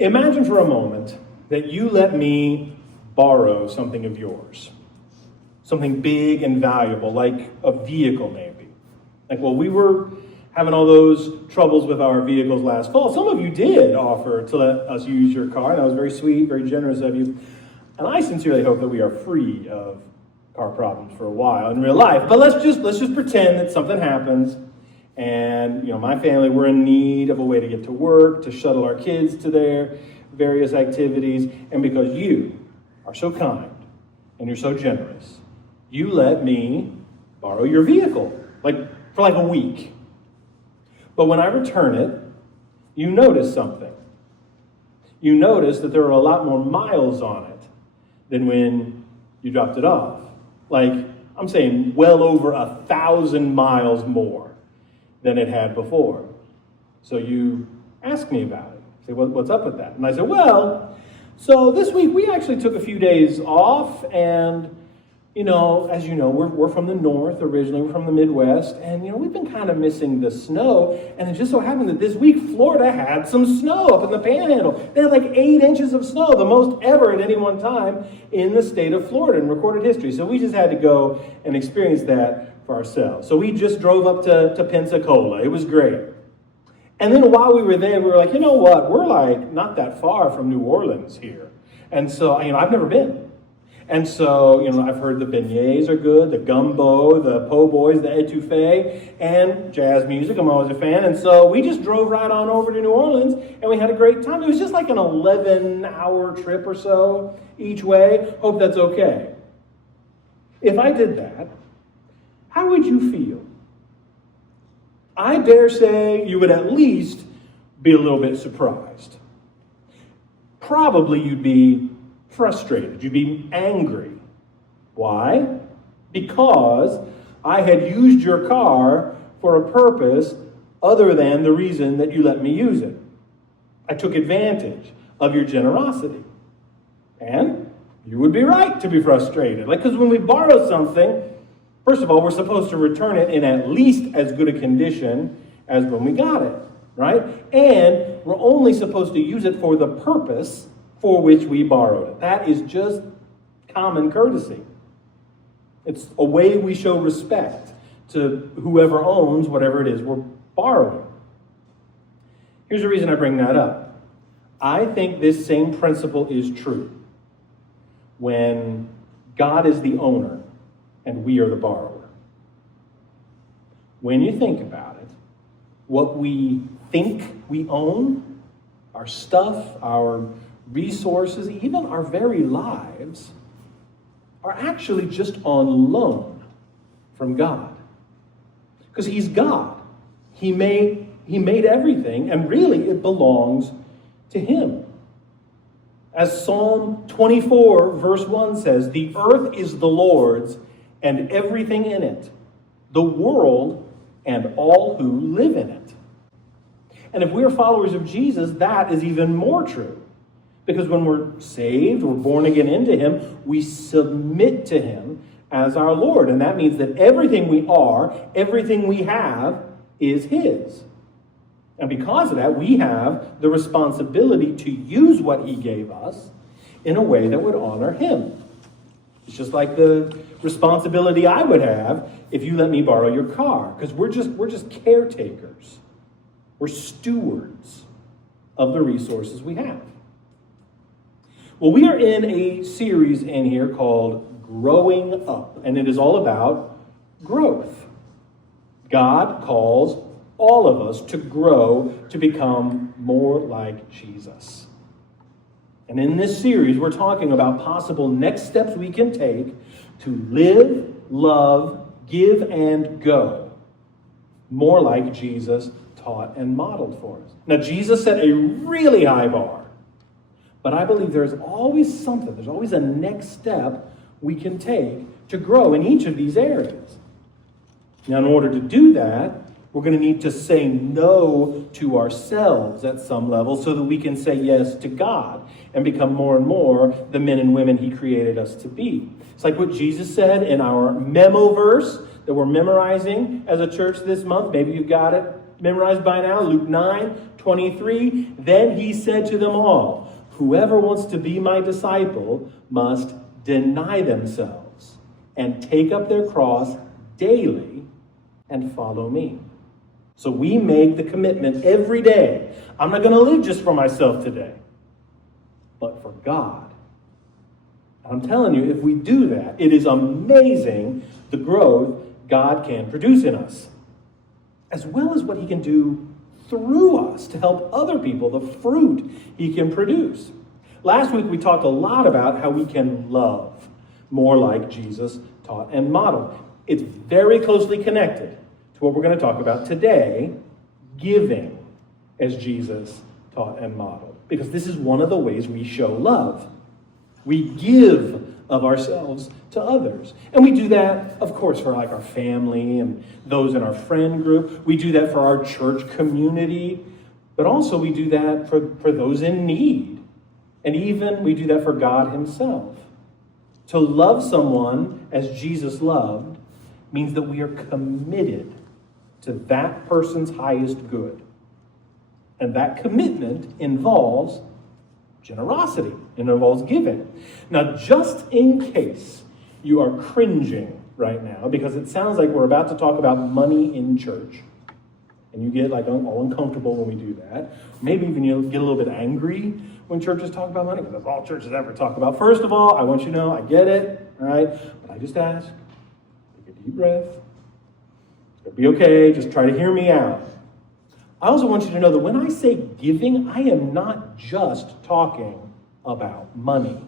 Imagine for a moment that you let me borrow something of yours. Something big and valuable, like a vehicle maybe. Like, well, we were having all those troubles with our vehicles last fall. Some of you did offer to let us use your car, and that was very sweet, very generous of you. And I sincerely hope that we are free of car problems for a while in real life. But let's just pretend that something happens, and my family, we're in need of a way to get to work, to shuttle our kids to their various activities, and because you are so kind and you're so generous, you let me borrow your vehicle, for a week. But when I return it, you notice something. You notice that there are a lot more miles on it than when you dropped it off. I'm saying well over 1,000 miles more than it had before. So you ask me about it. Say, what's up with that? And I said, so this week we actually took a few days off, and as you know, we're from the north originally, we're from the Midwest, and we've been kind of missing the snow, and it just so happened that this week Florida had some snow up in the Panhandle. They had 8 inches of snow, the most ever at any one time in the state of Florida in recorded history. So we just had to go and experience that for ourselves. So we just drove up to Pensacola. It was great. And then while we were there, we were like, you know what? We're not that far from New Orleans here. And so, I've never been. And so, I've heard the beignets are good, the gumbo, the po' boys, the etouffee, and jazz music. I'm always a fan. And so we just drove right on over to New Orleans, and we had a great time. It was just an 11-hour trip or so each way. Hope that's okay. If I did that, how would you feel? I dare say you would at least be a little bit surprised. Probably you'd be frustrated. You'd be angry. Why? Because I had used your car for a purpose other than the reason that you let me use it. I took advantage of your generosity. And you would be right to be frustrated. Because when we borrow something, first of all, we're supposed to return it in at least as good a condition as when we got it, right? And we're only supposed to use it for the purpose for which we borrowed it. That is just common courtesy. It's a way we show respect to whoever owns whatever it is we're borrowing. Here's the reason I bring that up. I think this same principle is true when God is the owner and we are the borrower. When you think about it, what we think we own, our stuff, our resources, even our very lives, are actually just on loan from God. Because He's God. He made everything, and really it belongs to Him. As Psalm 24, verse 1 says, "The earth is the Lord's, and everything in it, the world and all who live in it." And if we're followers of Jesus, that is even more true. Because when we're saved, we're born again into Him, we submit to Him as our Lord. And that means that everything we are, everything we have, is His. And because of that, we have the responsibility to use what He gave us in a way that would honor Him. It's just like the responsibility I would have if you let me borrow your car. Because we're just caretakers. We're stewards of the resources we have. Well, we are in a series in here called Growing Up, and it is all about growth. God calls all of us to grow to become more like Jesus. And in this series, we're talking about possible next steps we can take to live, love, give, and go more like Jesus taught and modeled for us. Now, Jesus set a really high bar. But I believe there's always something, there's always a next step we can take to grow in each of these areas. Now, in order to do that, we're going to need to say no to ourselves at some level so that we can say yes to God and become more and more the men and women He created us to be. It's like what Jesus said in our memo verse that we're memorizing as a church this month. Maybe you've got it memorized by now. Luke 9, 23, then he said to them all, whoever wants to be my disciple must deny themselves and take up their cross daily and follow me. So we make the commitment every day. I'm not going to live just for myself today, but for God. I'm telling you, if we do that, it is amazing the growth God can produce in us, as well as what he can do through us to help other people, the fruit he can produce. Last week, we talked a lot about how we can love more like Jesus taught and modeled. It's very closely connected to what we're going to talk about today, giving as Jesus taught and modeled, because this is one of the ways we show love. We give of ourselves to others. And we do that, of course, for like our family and those in our friend group. We do that for our church community, but also we do that for those in need. And even we do that for God himself. To love someone as Jesus loved means that we are committed to that person's highest good. And that commitment involves generosity. It involves giving. Now, just in case you are cringing right now, because it sounds like we're about to talk about money in church, and you get like all uncomfortable when we do that, maybe even you get a little bit angry when churches talk about money, because that's all churches ever talk about. First of all, I want you to know, I get it, all right? But I just ask, take a deep breath. It's going to be okay. Just try to hear me out. I also want you to know that when I say giving, I am not just talking about money.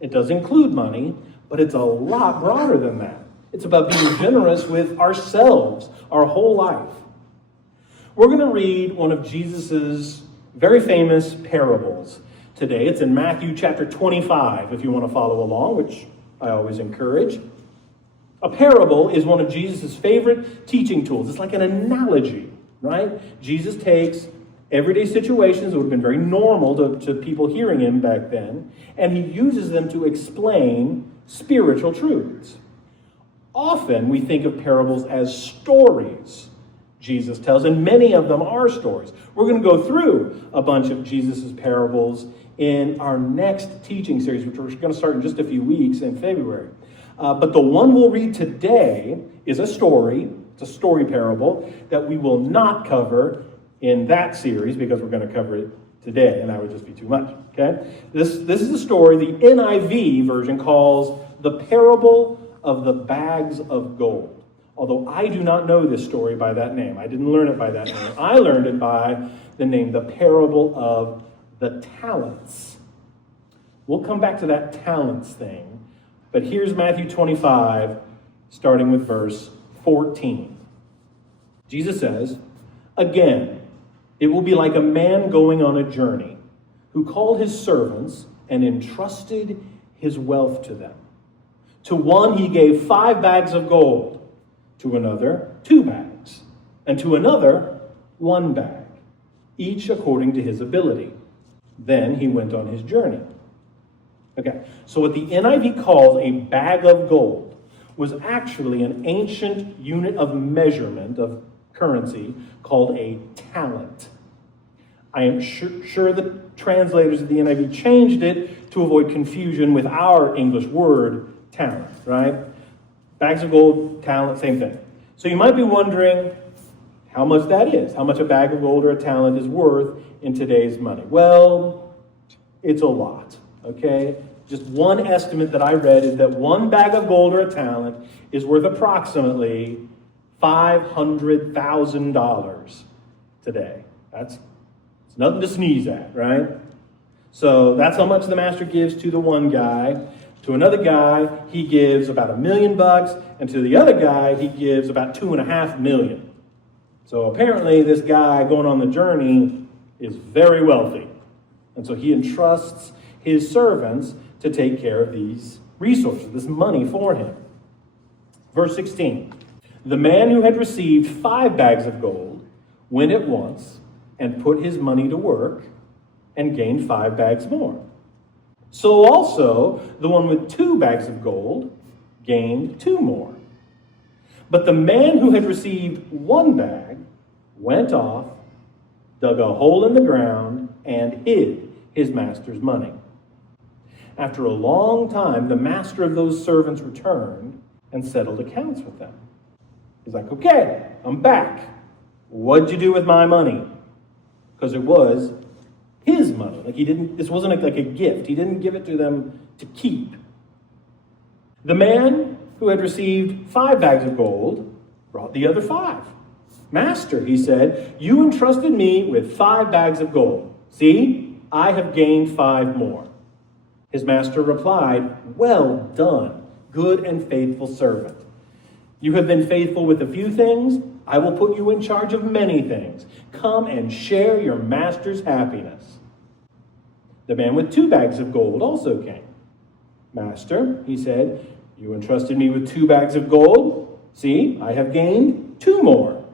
It does include money, but it's a lot broader than that. It's about being generous with ourselves, our whole life. We're going to read one of Jesus's very famous parables today. It's in Matthew chapter 25, if you want to follow along, which I always encourage. A parable is one of Jesus's favorite teaching tools. It's like an analogy. Right? Jesus takes everyday situations that would have been very normal to people hearing him back then, and he uses them to explain spiritual truths. Often we think of parables as stories Jesus tells, and many of them are stories. We're going to go through a bunch of Jesus's parables in our next teaching series, which we're going to start in just a few weeks in February. But the one we'll read today is a story. It's a story parable that we will not cover in that series because we're going to cover it today, and that would just be too much, okay? This is a story the NIV version calls the parable of the bags of gold. Although I do not know this story by that name. I didn't learn it by that name. I learned it by the name, the parable of the talents. We'll come back to that talents thing, but here's Matthew 25, starting with verse 14. Jesus says, again, it will be like a man going on a journey who called his servants and entrusted his wealth to them. To one he gave 5 bags of gold, to another 2 bags, and to another 1 bag, each according to his ability. Then he went on his journey. Okay, so what the NIV calls a bag of gold was actually an ancient unit of measurement of currency called a talent. I am sure the translators of the NIV changed it to avoid confusion with our English word talent, right? Bags of gold, talent, same thing. So you might be wondering how much that is, how much a bag of gold or a talent is worth in today's money. Well, it's a lot, okay? Just one estimate that I read is that 1 bag of gold or a talent is worth approximately $500,000 today. It's nothing to sneeze at, right? So that's how much the master gives to the one guy. To another guy, he gives about $1 million, and to the other guy, he gives about $2.5 million. So apparently this guy going on the journey is very wealthy. And so he entrusts his servants to take care of these resources, this money for him. Verse 16, the man who had received 5 bags of gold went at once and put his money to work and gained 5 bags more. So also the one with 2 bags of gold gained 2 more. But the man who had received 1 bag went off dug a hole in the ground, and hid his master's money. After a long time, the master of those servants returned and settled accounts with them. He's like, okay, I'm back. What'd you do with my money? Because it was his money. This wasn't like a gift. He didn't give it to them to keep. The man who had received 5 bags of gold brought the other 5. Master, he said, you entrusted me with 5 bags of gold. See, I have gained 5 more. His master replied, well done, good and faithful servant. You have been faithful with a few things. I will put you in charge of many things. Come and share your master's happiness. The man with 2 bags of gold also came. Master, he said, you entrusted me with 2 bags of gold. See, I have gained 2 more.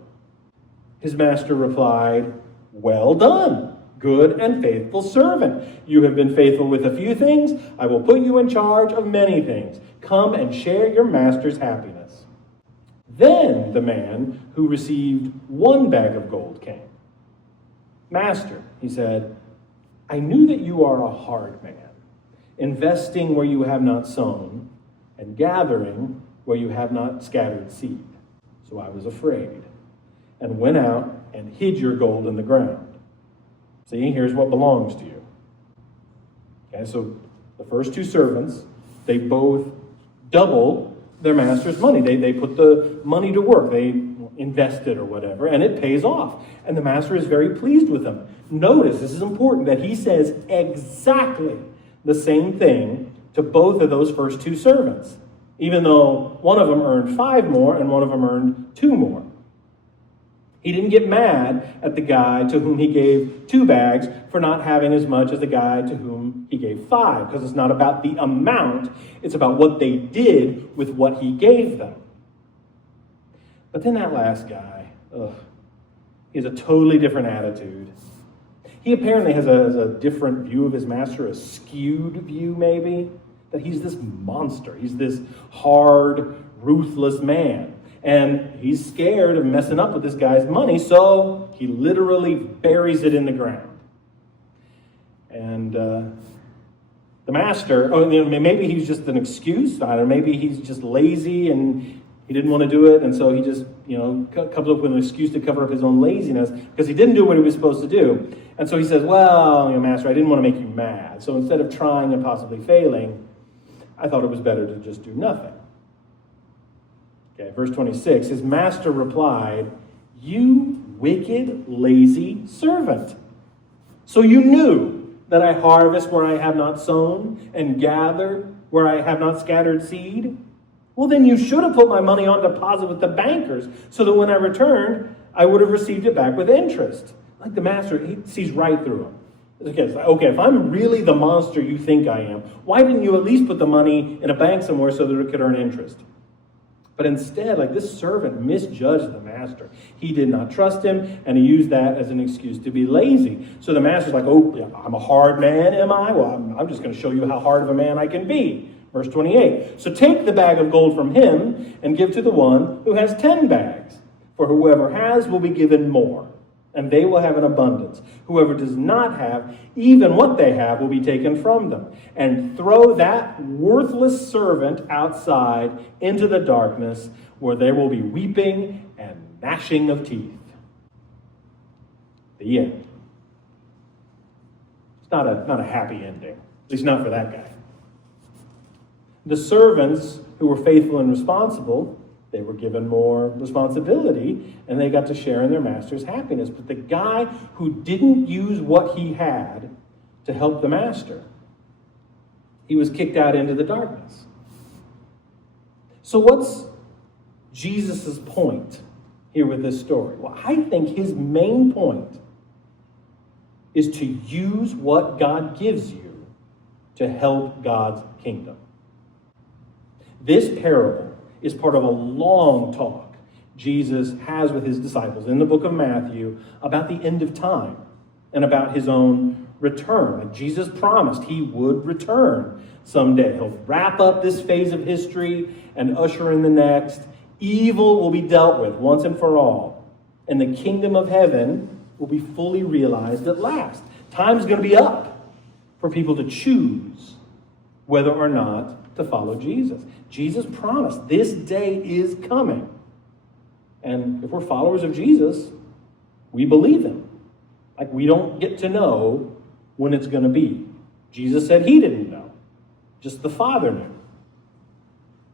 His master replied, well done, good and faithful servant. You have been faithful with a few things. I will put you in charge of many things. Come and share your master's happiness. Then the man who received 1 bag of gold came. Master, he said, I knew that you are a hard man, investing where you have not sown, and gathering where you have not scattered seed. So I was afraid, and went out and hid your gold in the ground. See, here's what belongs to you. Okay, so the first 2 servants, they both double their master's money. They put the money to work. They invested or whatever, and it pays off. And the master is very pleased with them. Notice, this is important, that he says exactly the same thing to both of those first 2 servants, even though one of them earned 5 more and one of them earned 2 more. He didn't get mad at the guy to whom he gave 2 bags for not having as much as the guy to whom he gave 5, because it's not about the amount, it's about what they did with what he gave them. But then that last guy, he has a totally different attitude. He apparently has a different view of his master, a skewed view maybe, that he's this monster. He's this hard, ruthless man. And he's scared of messing up with this guy's money, so he literally buries it in the ground. And the master, maybe he's just an excuse. I don't know, maybe he's just lazy and he didn't want to do it, and so he just, comes up with an excuse to cover up his own laziness because he didn't do what he was supposed to do. And so he says, well, master, I didn't want to make you mad. So instead of trying and possibly failing, I thought it was better to just do nothing. Okay, verse 26, his master replied, you wicked, lazy servant. So you knew that I harvest where I have not sown and gather where I have not scattered seed? Well, then you should have put my money on deposit with the bankers so that when I returned, I would have received it back with interest. Like the master, he sees right through him. Okay, if I'm really the monster you think I am, why didn't you at least put the money in a bank somewhere so that it could earn interest? But instead, this servant misjudged the master. He did not trust him, and he used that as an excuse to be lazy. So the master's like, oh, yeah, I'm a hard man, am I? Well, I'm just going to show you how hard of a man I can be. Verse 28, so take the bag of gold from him and give to the one who has 10 bags. For whoever has will be given more, and they will have an abundance. Whoever does not have, even what they have will be taken from them. And throw that worthless servant outside into the darkness, where there will be weeping and gnashing of teeth. The end. It's not a happy ending, at least not for that guy. The servants who were faithful and responsible, they were given more responsibility, and they got to share in their master's happiness. But the guy who didn't use what he had to help the master, he was kicked out into the darkness. So what's Jesus' point here with this story? Well, I think his main point is to use what God gives you to help God's kingdom. This parable is part of a long talk Jesus has with his disciples in the book of Matthew about the end of time and about his own return. Jesus promised he would return someday. He'll wrap up this phase of history and usher in the next. Evil will be dealt with once and for all. And the kingdom of heaven will be fully realized at last. Time's going to be up for people to choose whether or not to follow Jesus. Jesus promised this day is coming. And if we're followers of Jesus, we believe him. Like, we don't get to know when it's going to be. Jesus said he didn't know. Just the Father knew.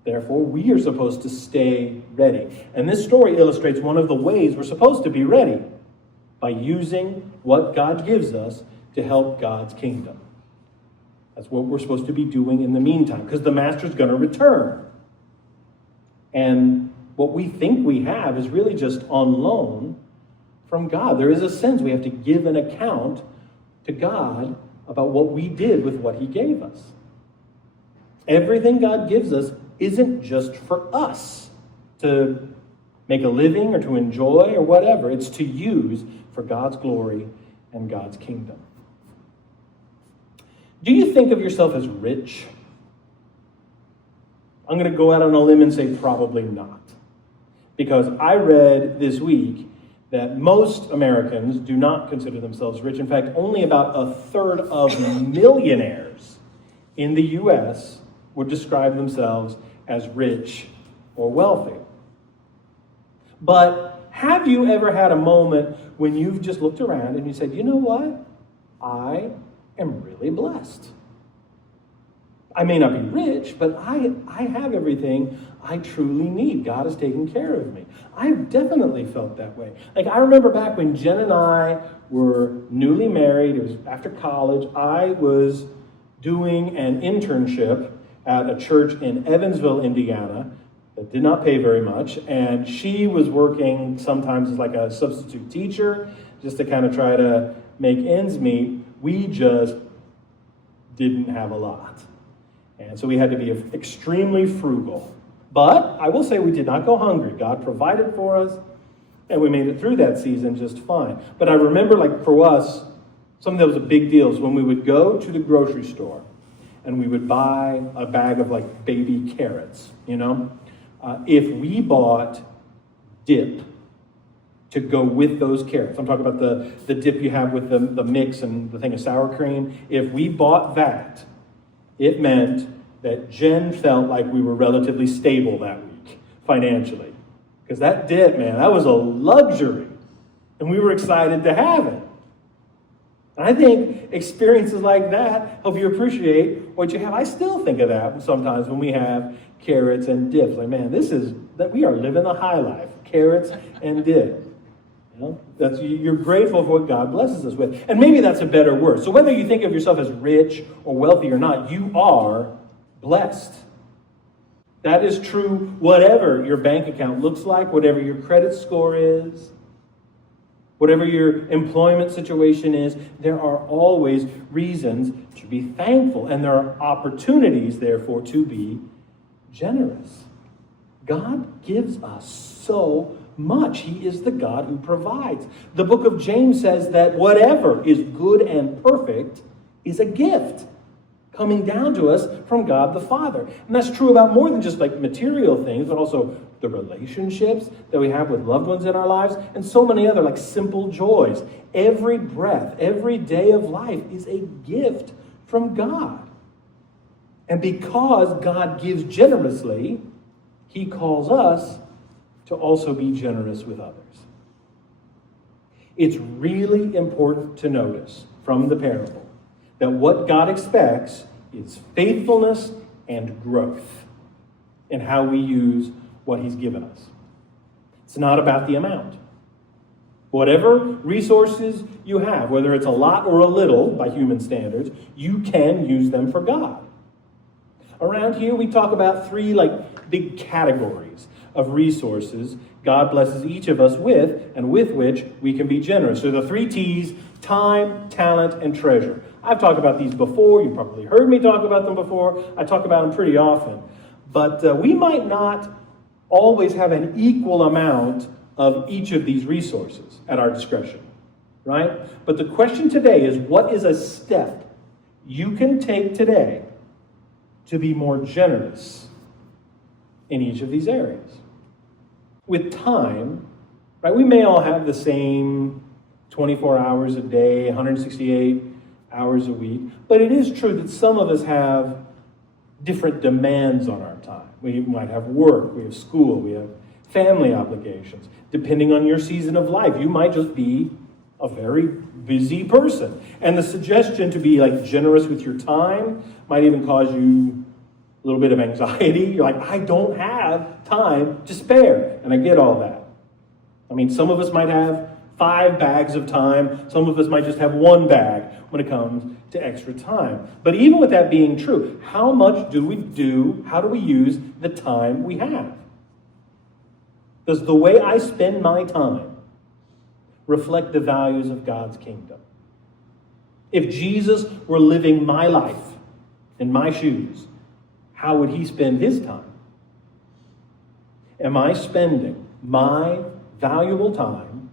Therefore, we are supposed to stay ready. And this story illustrates one of the ways we're supposed to be ready, by using what God gives us to help God's kingdom. That's what we're supposed to be doing in the meantime, because the master's going to return. And what we think we have is really just on loan from God. There is a sense we have to give an account to God about what we did with what he gave us. Everything God gives us isn't just for us to make a living or to enjoy or whatever. It's to use for God's glory and God's kingdom. Do you think of yourself as rich? I'm going to go out on a limb and say probably not. Because I read this week that most Americans do not consider themselves rich. In fact, only about a third of millionaires in the U.S. would describe themselves as rich or wealthy. But have you ever had a moment when you've just looked around and you said, you know what? I am really blessed. I may not be rich, but I have everything I truly need. God is taking care of me. I've definitely felt that way. Like, I remember back when Jen and I were newly married, it was after college, I was doing an internship at a church in Evansville, Indiana, that did not pay very much, and she was working sometimes as like a substitute teacher, just to kind of try to make ends meet. We just didn't have a lot. And so we had to be extremely frugal. But I will say we did not go hungry. God provided for us, and we made it through that season just fine. But I remember, like, for us, something that was a big deal is when we would go to the grocery store and we would buy a bag of, like, baby carrots, you know? If we bought dip to go with those carrots, I'm talking about the dip you have with the mix and the thing of sour cream. If we bought that, it meant that Jen felt like we were relatively stable that week financially. Because that dip, man, that was a luxury. And we were excited to have it. And I think experiences like that help you appreciate what you have. I still think of that sometimes when we have carrots and dips. Like, man, we are living the high life. Carrots and dip. You know, you're grateful for what God blesses us with. And maybe that's a better word. So whether you think of yourself as rich or wealthy or not, you are blessed. That is true whatever your bank account looks like, whatever your credit score is, whatever your employment situation is. There are always reasons to be thankful, and there are opportunities, therefore, to be generous. God gives us so much. He is the God who provides. The book of James says that whatever is good and perfect is a gift coming down to us from God the Father. And that's true about more than just like material things, but also the relationships that we have with loved ones in our lives, and so many other like simple joys. Every breath, every day of life is a gift from God. And because God gives generously, he calls us to also be generous with others. It's really important to notice from the parable that what God expects is faithfulness and growth in how we use what he's given us. It's not about the amount. Whatever resources you have, whether it's a lot or a little by human standards, you can use them for God. Around here, we talk about three big categories of resources God blesses each of us with, and with which we can be generous. So the three T's: time, talent, and treasure. I've talked about these before. You probably heard me talk about them before. I talk about them pretty often. But we might not always have an equal amount of each of these resources at our discretion, right? But the question today is, what is a step you can take today to be more generous in each of these areas? With time, right, we may all have the same 24 hours a day, 168 hours a week. But it is true that some of us have different demands on our time. We might have work, we have school, we have family obligations. Depending on your season of life, you might just be a very busy person. And the suggestion to be like generous with your time might even cause you a little bit of anxiety. You're like, I don't have time to spare. And I get all that. I mean, some of us might have 5 bags of time. Some of us might just have 1 bag when it comes to extra time. But even with that being true, how much do we do? How do we use the time we have? Does the way I spend my time reflect the values of God's kingdom? If Jesus were living my life in my shoes, how would he spend his time? Am I spending my valuable time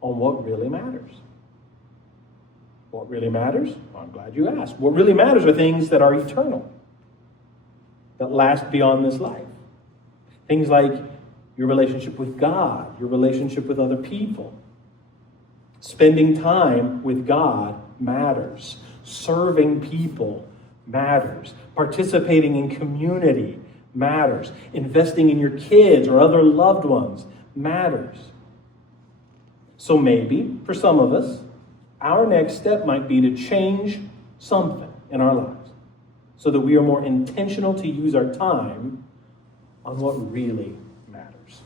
on what really matters? What really matters? Well, I'm glad you asked. What really matters are things that are eternal, that last beyond this life. Things like your relationship with God, your relationship with other people. Spending time with God matters. Serving people matters. Participating in community matters. Investing in your kids or other loved ones matters. So maybe, for some of us, our next step might be to change something in our lives so that we are more intentional to use our time on what really matters.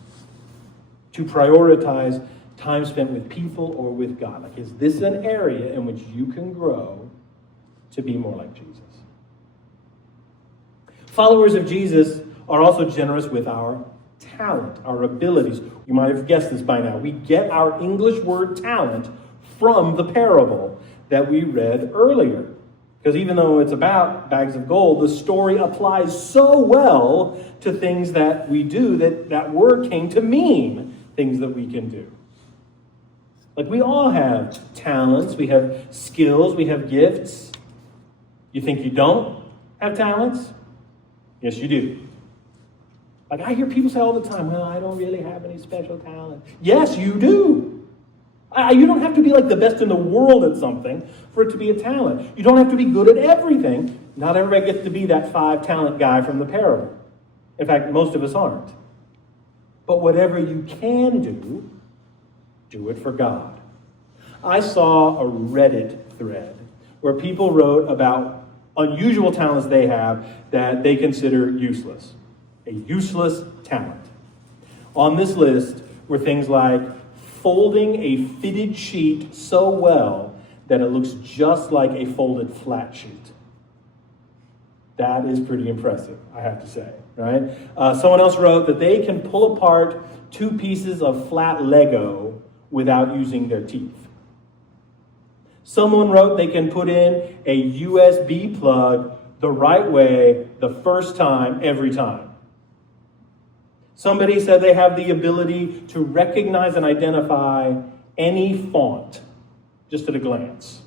To prioritize time spent with people or with God. Like, is this an area in which you can grow to be more like Jesus? Followers of Jesus are also generous with our talent, our abilities. You might have guessed this by now. We get our English word talent from the parable that we read earlier. Because even though it's about bags of gold, the story applies so well to things that we do that that word came to mean things that we can do. Like, we all have talents, we have skills, we have gifts. You think you don't have talents? Yes, you do. Like, I hear people say all the time, well, I don't really have any special talent. Yes, you do. You don't have to be like the best in the world at something for it to be a talent. You don't have to be good at everything. Not everybody gets to be that 5-talent guy from the parable. In fact, most of us aren't. But whatever you can do, do it for God. I saw a Reddit thread where people wrote about unusual talents they have that they consider useless. A useless talent. On this list were things like folding a fitted sheet so well that it looks just like a folded flat sheet. That is pretty impressive, I have to say, right? Someone else wrote that they can pull apart 2 pieces of flat Lego without using their teeth. Someone wrote they can put in a USB plug the right way the first time, every time. Somebody said they have the ability to recognize and identify any font just at a glance.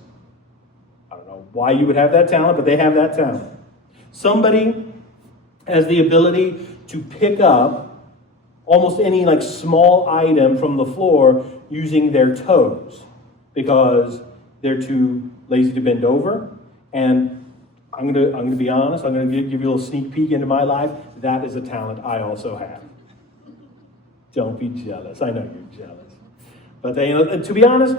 I don't know why you would have that talent, but they have that talent. Somebody has the ability to pick up almost any like small item from the floor using their toes because they're too lazy to bend over. And I'm gonna be honest, I'm gonna give you a little sneak peek into my life. That is a talent I also have. Don't be jealous. I know you're jealous. But to be honest,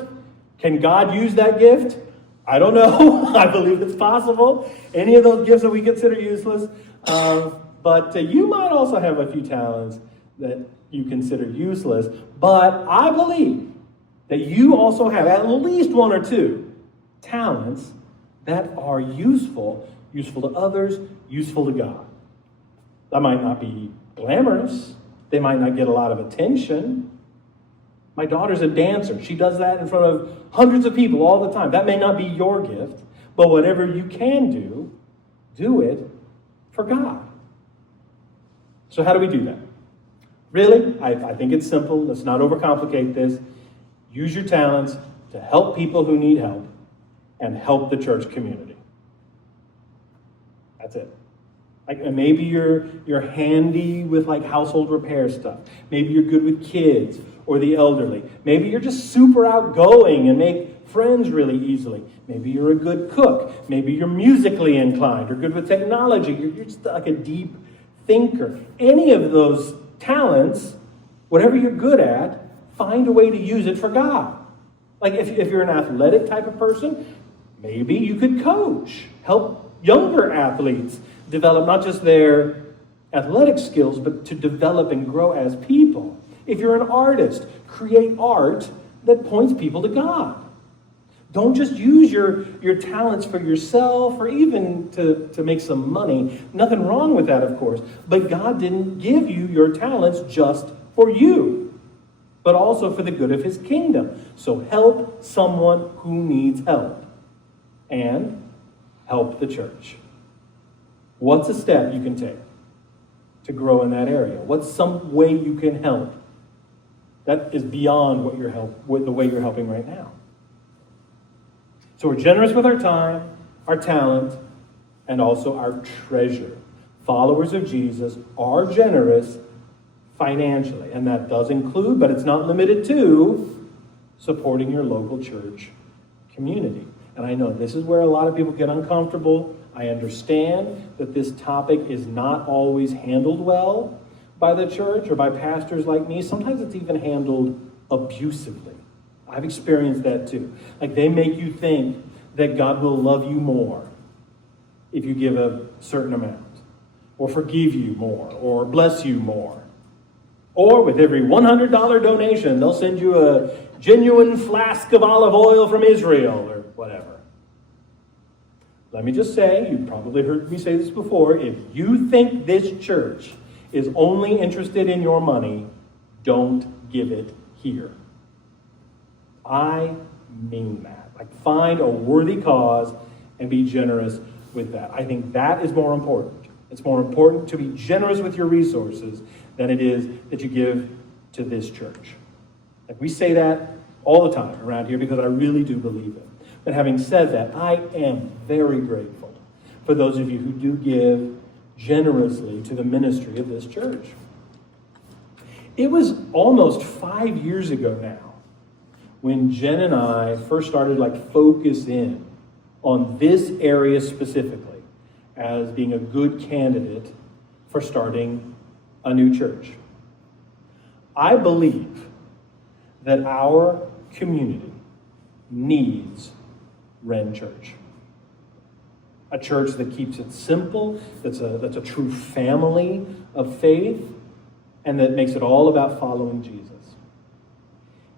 can God use that gift? I don't know. I believe it's possible. Any of those gifts that we consider useless. But you might also have a few talents that you consider useless. But I believe that you also have at least 1 or 2 talents that are useful to others, useful to God. That might not be glamorous. They might not get a lot of attention. My daughter's a dancer. She does that in front of hundreds of people all the time. That may not be your gift, but whatever you can do, do it for God. So how do we do that? Really, I think it's simple. Let's not overcomplicate this. Use your talents to help people who need help and help the church community. That's it. Like maybe you're handy with like household repair stuff. Maybe you're good with kids or the elderly. Maybe you're just super outgoing and make friends really easily. Maybe you're a good cook. Maybe you're musically inclined or good with technology. You're just like a deep thinker. Any of those talents, whatever you're good at, find a way to use it for God. Like if you're an athletic type of person, maybe you could coach, help younger athletes develop not just their athletic skills, but to develop and grow as people. If you're an artist, create art that points people to God. Don't just use your talents for yourself or even to make some money. Nothing wrong with that, of course. But God didn't give you your talents just for you, but also for the good of his kingdom. So help someone who needs help and help the church. What's a step you can take to grow in that area? What's some way you can help that is beyond the way you're helping right now? So we're generous with our time, our talent, and also our treasure. Followers of Jesus are generous financially, and that does include, but it's not limited to, supporting your local church community. And I know this is where a lot of people get uncomfortable. I understand that this topic is not always handled well by the church or by pastors like me. Sometimes it's even handled abusively. I've experienced that too. Like they make you think that God will love you more if you give a certain amount, or forgive you more, or bless you more. Or with every $100 donation, they'll send you a genuine flask of olive oil from Israel, or whatever. Let me just say, you've probably heard me say this before, if you think this church is only interested in your money, don't give it here. I mean that. Like, find a worthy cause and be generous with that. I think that is more important. It's more important to be generous with your resources than it is that you give to this church. Like, we say that all the time around here because I really do believe it. But having said that, I am very grateful for those of you who do give generously to the ministry of this church. It was almost 5 years ago now when Jen and I first started focus in on this area specifically as being a good candidate for starting a new church. I believe that our community needs Ren Church. A church that keeps it simple, that's a true family of faith, and that makes it all about following Jesus.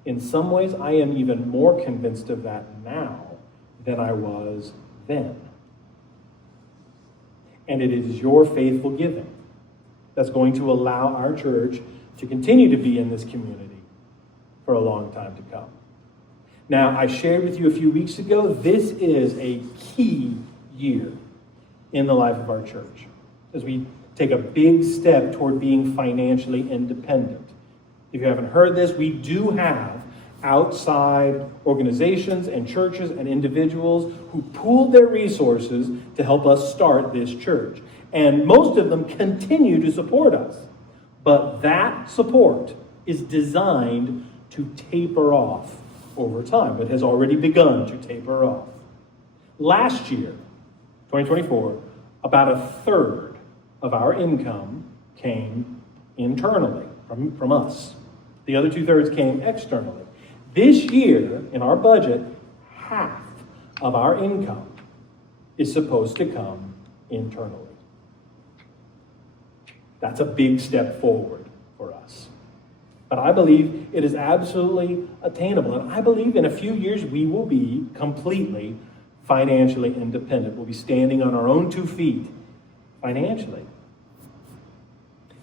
In some ways, I am even more convinced of that now than I was then. And it is your faithful giving that's going to allow our church to continue to be in this community for a long time to come. Now, I shared with you a few weeks ago, this is a key year in the life of our church as we take a big step toward being financially independent. If you haven't heard this, we do have outside organizations and churches and individuals who pooled their resources to help us start this church. And most of them continue to support us. But that support is designed to taper off over time. It has already begun to taper off. Last year, 2024, about a third of our income came internally from us. The other 2/3 came externally. This year, in our budget, half of our income is supposed to come internally. That's a big step forward for us. But I believe it is absolutely attainable. And I believe in a few years we will be completely financially independent. We'll be standing on our own 2 feet financially.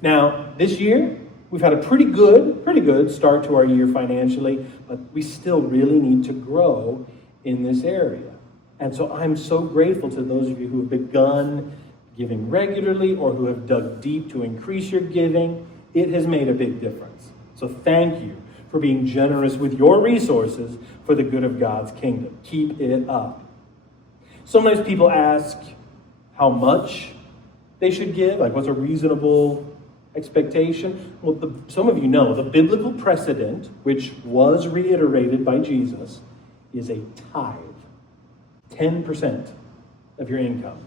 Now, this year, we've had a pretty good start to our year financially, but we still really need to grow in this area. And so I'm so grateful to those of you who have begun giving regularly or who have dug deep to increase your giving. It has made a big difference. So thank you for being generous with your resources for the good of God's kingdom. Keep it up. Sometimes people ask how much they should give? Like, what's a reasonable expectation? Well, some of you know the biblical precedent, which was reiterated by Jesus, is a tithe. 10% of your income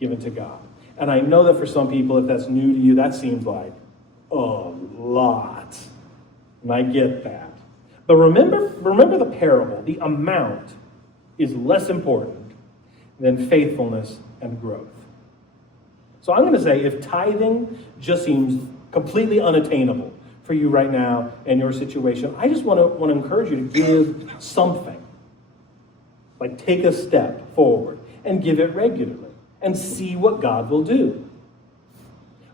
given to God. And I know that for some people, if that's new to you, that seems like a lot. And I get that. But remember the parable. The amount is less important than faithfulness and growth. So I'm going to say if tithing just seems completely unattainable for you right now in your situation, I just want to encourage you to give something. Like take a step forward and give it regularly and see what God will do.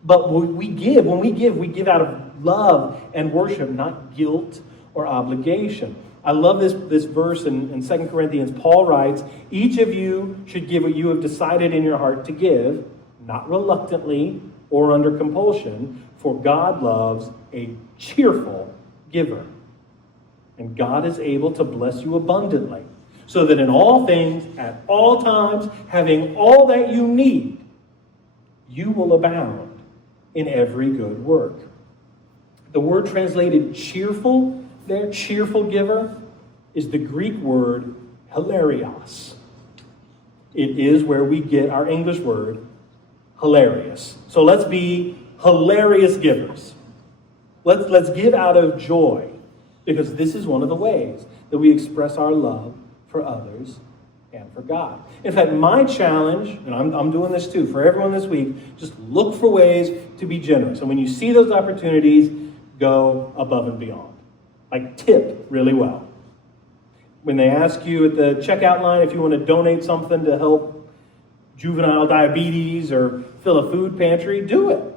But when we give out of love and worship, not guilt or obligation. I love this verse in 2 Corinthians. Paul writes, each of you should give what you have decided in your heart to give, not reluctantly or under compulsion, for God loves a cheerful giver. And God is able to bless you abundantly, so that in all things, at all times, having all that you need, you will abound in every good work. The word translated cheerful there, cheerful giver, is the Greek word hilarios. It is where we get our English word hilarious. So let's be hilarious givers. Let's give out of joy, because this is one of the ways that we express our love for others and for God. In fact, my challenge, and I'm doing this too, for everyone this week, just look for ways to be generous. And when you see those opportunities, go above and beyond. Like tip really well. When they ask you at the checkout line if you want to donate something to help juvenile diabetes or fill a food pantry, do it.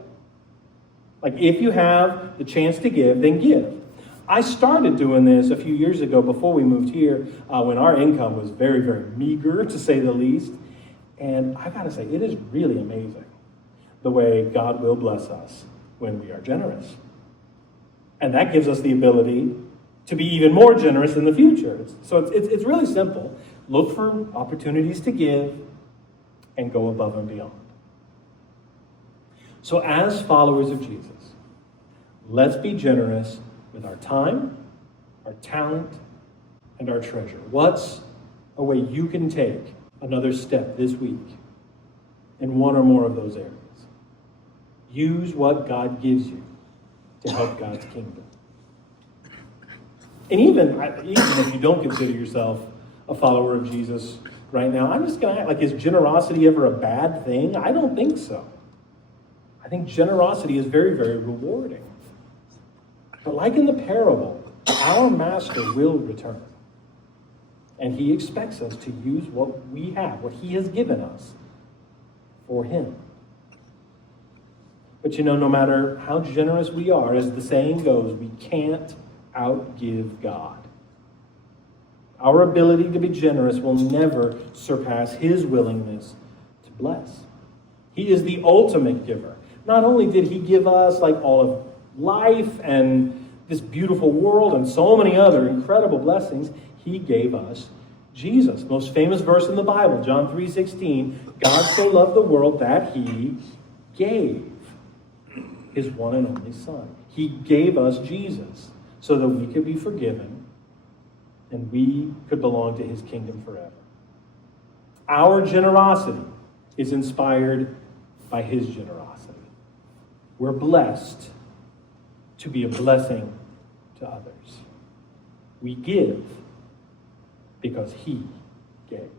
Like if you have the chance to give, then give. I started doing this a few years ago before we moved here, when our income was very, very meager, to say the least. And I gotta say, it is really amazing the way God will bless us when we are generous. And that gives us the ability to be even more generous in the future. So it's really simple. Look for opportunities to give and go above and beyond. So as followers of Jesus, let's be generous with our time, our talent, and our treasure. What's a way you can take another step this week in one or more of those areas? Use what God gives you to help God's kingdom. And even if you don't consider yourself a follower of Jesus right now, I'm just going to act like, is generosity ever a bad thing? I don't think so. I think generosity is very, very rewarding. But like in the parable, our master will return. And he expects us to use what we have, what he has given us, for him. But no matter how generous we are, as the saying goes, we can't outgive God. Our ability to be generous will never surpass his willingness to bless. He is the ultimate giver. Not only did he give us like all of life and this beautiful world and so many other incredible blessings, he gave us Jesus. Most famous verse in the Bible, John 3:16, God so loved the world that he gave his one and only Son. He gave us Jesus so that we could be forgiven and we could belong to his kingdom forever. Our generosity is inspired by his generosity. We're blessed to be a blessing to others. We give because he gave.